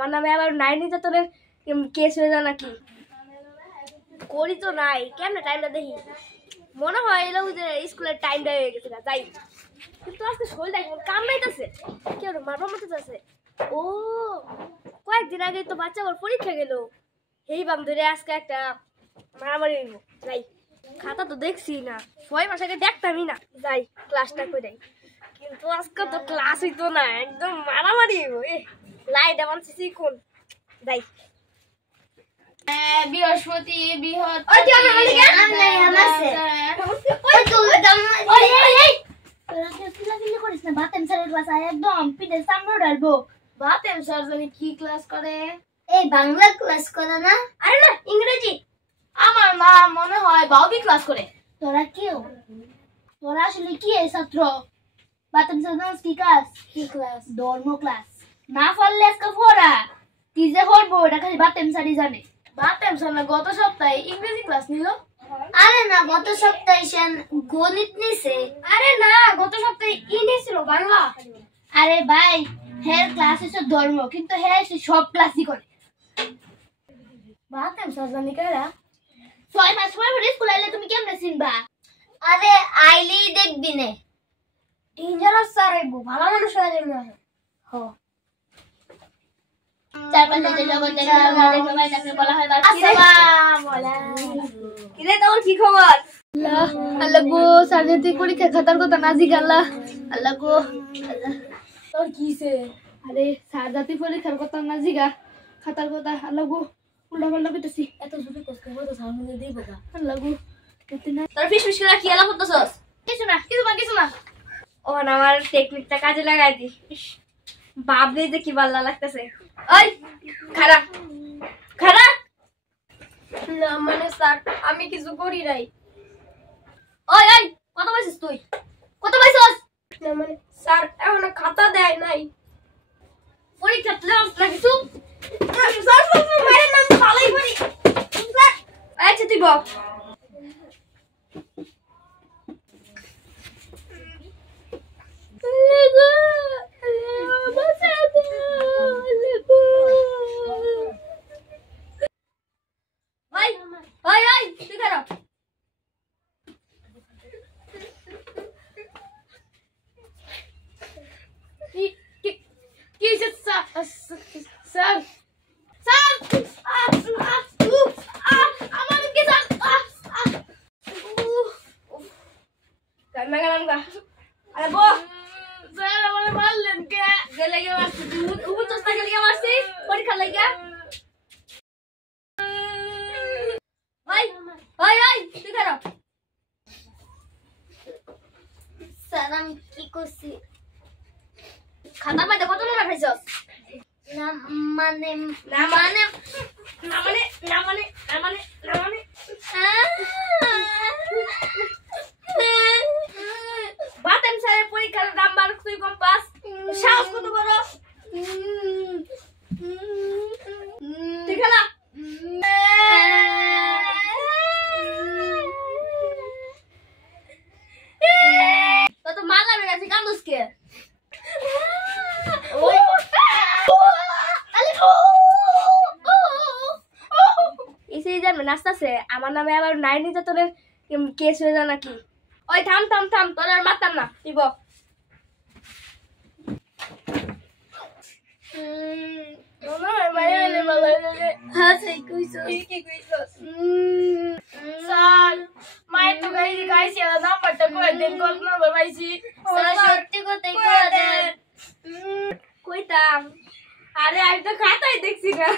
আমার নামে আবার নারী নির্যাতনের কেস হয়ে যায় নাকি? করি তো নাই, কেমনে টাইমটা দেখি, মনে হয় এলো যে স্কুলের টাইমটা হয়ে গেছে না, যাই। কিন্তু আজকে শরীরটা এখন কামড়াইতেছে, কেউ মারবার মতো আছে। ও কয়েকদিন আগে তো বাচ্চা ওর পরীক্ষা গেল, এই বাম ধরে আজকে একটা মারামারি হইব, যাই। খাতা তো দেখছি না, 6 মাস আগে দেখতামই না, যাই ক্লাসটা করে। কিন্তু আজকে তো ক্লাস হইতো না, একদম মারামারি হইব। লাইট আমার সিসি কোন, যাই। বৃহস্পতি বৃহৎ কি ক্লাস করে? এই বাংলা ক্লাস করে না? আরে না, ইংরেজি। আমার মা মনে হয় বাউবি ক্লাস করে। তোরা কেউ তোরা আসলে কি এই ছাত্র? বাতেম স্যার কি ক্লাস? কি ক্লাস? ধর্ম ক্লাস। না পারলে আজকে পড়া কি যে করবো এটা খালি বাতেম স্যারই জানে। বাতেম স্যার না গত সপ্তাহে ইংরেজি ক্লাস নিল? আরে না, গত সপ্তাহে সে গণিত নিছে। আরে না, গত সপ্তাহে ছিল বাংলা। আরে ভাই, হের ক্লাস হচ্ছে ধর্ম, কিন্তু হ্যাঁ সব ক্লাসই করে। বাতেম স্যার জানি কারা? 6 মাস পরে স্কুল আইলে তুমি কেমনে চিনবা? আরে আইলেই দেখবি নে। ডেঞ্জারাস স্যার আইবো, ভালো মানুষ হয়ে যাবে না। হ চারপাশে যে জগৎ সবাই তাকে বলা হয় আসসালামু আলাইকুম। কিরে তোর কি খবর? আল্লাহ গো, সার্জেন্টি পরীক্ষা খাতার কথা না জিগাল্লা। আল্লাহ গো, তোর কিছে? আরে সার্জাতি পরীক্ষার কথা না জিগা, খাতার কথা। আল্লাহ গো, উল্টা পাল্টা কইতাছি। এত জুড়ে কষ্ট করে তো সামনে দেই বগা। আল্লাহ গো, এতে না তোর ফিস করে কি আলা করতেছস? কিছু না, কিছু না। ও না, আমার টেকনিকটা কাজে লাগাই দি। ভাবলেই যে কি ভালো লাগতেছে। ওই খাড়া খাড়া। না মানে স্যার, আমি কিছু করি নাই। ওই ওই, কত পাইছিস তুই? কত পাইছস? না মানে স্যার, এখনো খাতা দেয় নাই। পরীক্ষা ক্লাস লাগিছু? স্যার মারে নাম ভালোই করি। স্যার আচ্ছা তুই বল। স্যার আমি কি করছি? খাতার মধ্যে কত নম্বর পাইছস? না মানে না মানে না মানে না মানে না মানে না মানে বাতেম স্যারের পরীক্ষার নাম্বার তুই কম পাস, সাহস কত বড়? তুই খেলা তো মারলাম না, তুই কান্দুস কে? নাচতেছে, আমার নামে আবার নারী নির্যাতনের কেস হয়ে যায় নাকি? ওই থাম থাম থাম, তোর আর মারতাম না, তুই বল। স্যার, মায়ের তো গাইছি গাইছি, নাম্বারটা কয়ে দেন, কত নাম্বার পাইছি? সত্যি কথাই কয়ে দেন। কইতাম, আরে আমি তো খাতাই দেখছি না।